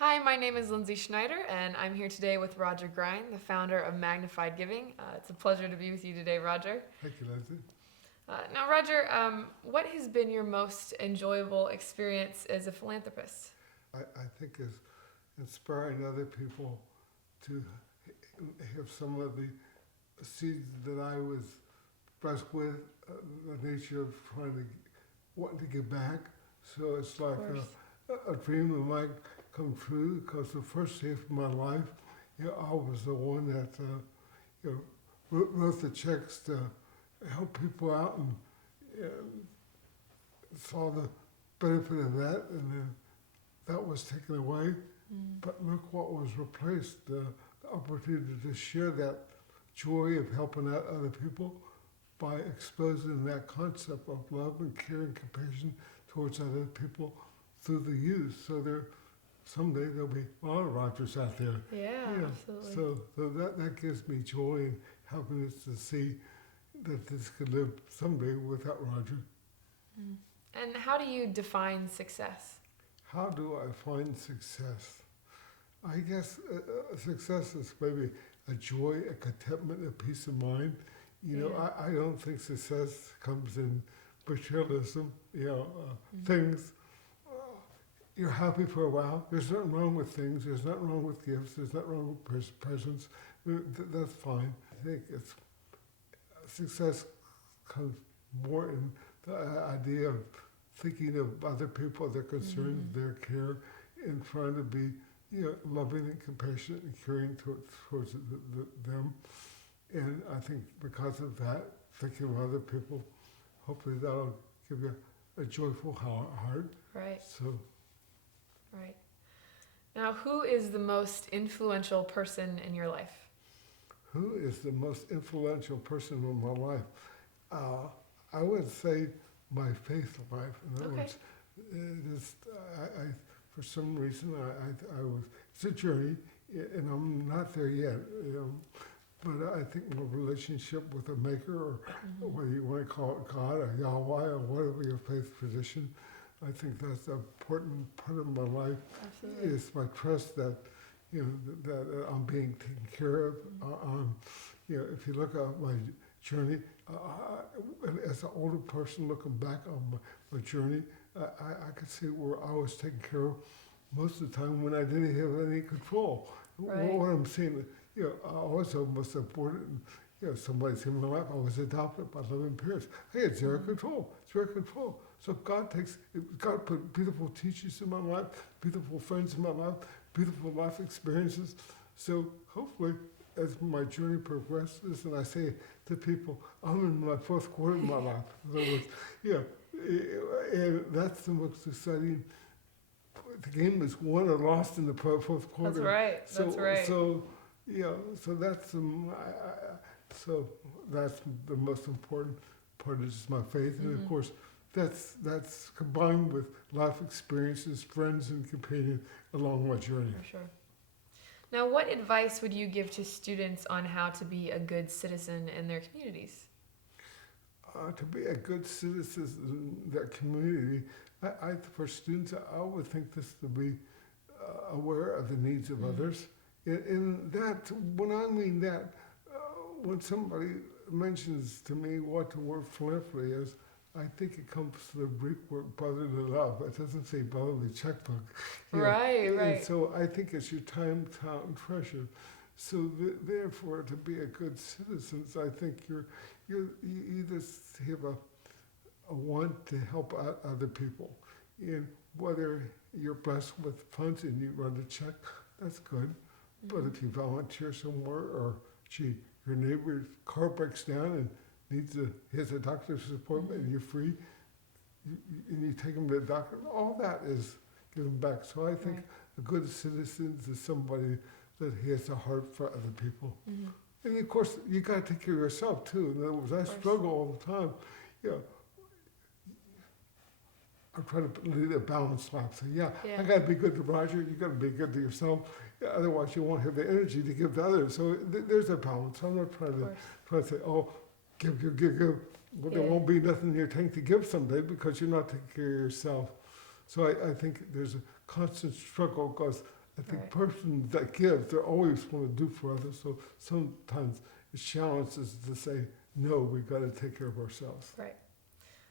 Hi, my name is Lindsay Schneider, and I'm here today with Roger Grind, the founder of Magnified Giving. It's a pleasure to be with you today, Roger. Thank you, Lindsay. Now, Roger, what has been your most enjoyable experience as a philanthropist? I think is inspiring other people to have some of the seeds that I was blessed with, the nature of trying to wanting to give back. So it's like a dream of mine come true because the first day of my life, I was the one that wrote the checks to help people out and saw the benefit of that, and then that was taken away. But look what was replaced, the opportunity to share that joy of helping out other people by exposing that concept of love and care and compassion towards other people through the youth. So someday there'll be a lot of Rogers out there. Yeah, absolutely. So that gives me joy and happiness to see that this could live someday without Roger. And how do you define success? How do I find success? I guess success is maybe a joy, a contentment, a peace of mind. I don't think success comes in materialism. Things, you're happy for a while. There's nothing wrong with things. There's nothing wrong with gifts. There's nothing wrong with presents. That's fine. I think it's success comes more in the idea of thinking of other people, their concerns, their care, and trying to be loving and compassionate and caring towards them. And I think because of that, thinking of other people, hopefully that'll give you a joyful heart. Right, So, right. Now, who is the most influential person in your life? who is the most influential person in my life? I would say my faith life. In other Okay. words, it is, for some reason, I was, it's a journey, and I'm not there yet. But I think my relationship with a maker, or whether you want to call it God or Yahweh or whatever your faith position, I think that's an important part of my life. Absolutely. Is my trust that that I'm being taken care of. If you look at my journey, as an older person looking back on my journey, I could see where I was taken care of most of the time when I didn't have any control. Right. What I'm saying, I also must have born, somebody's in my life. I was adopted by loving parents. Hey, it's zero control. Zero control. So God put beautiful teachers in my life, beautiful friends in my life, beautiful life experiences. So hopefully, as my journey progresses, and I say to people, I'm in my fourth quarter of my life. In other words, and that's the most exciting. The game is won or lost in the fourth quarter. That's right. So, That's right. so that's the most important part is my faith, and of course, that's combined with life experiences, friends, and companions along my journey. For sure. Now, what advice would you give to students on how to be a good citizen in their communities? To be a good citizen in that community, for students, I would think this to be aware of the needs of others. In that, when I mean that, when somebody mentions to me what the word philanthropy is, I think it comes from the Greek word brotherly love. It doesn't say brotherly checkbook. Right, And right. so I think it's your time, talent, treasure. So therefore, to be a good citizen, I think you either have a want to help out other people, and whether you're blessed with funds and you run a check, that's good. But if you volunteer somewhere, or gee, your neighbor's car breaks down and has a doctor's appointment, and you're free, and you take them to the doctor, all that is given back. So I think Right. a good citizen is somebody that has a heart for other people. And of course, you got to take care of yourself too. In other words, I course. struggle all the time. You know, I'm trying to lead a balanced life. So Yeah. I got to be good to Roger. You got to be good to yourself. Otherwise, you won't have the energy to give to others. So there's a balance. I'm not Of course. trying to say, oh, give. Well, there Yeah. won't be nothing in your tank to give someday because you're not taking care of yourself. So I think there's a constant struggle because I think Right. persons that give, they always want to do for others. So sometimes it's challenges to say, no, we got to take care of ourselves. Right.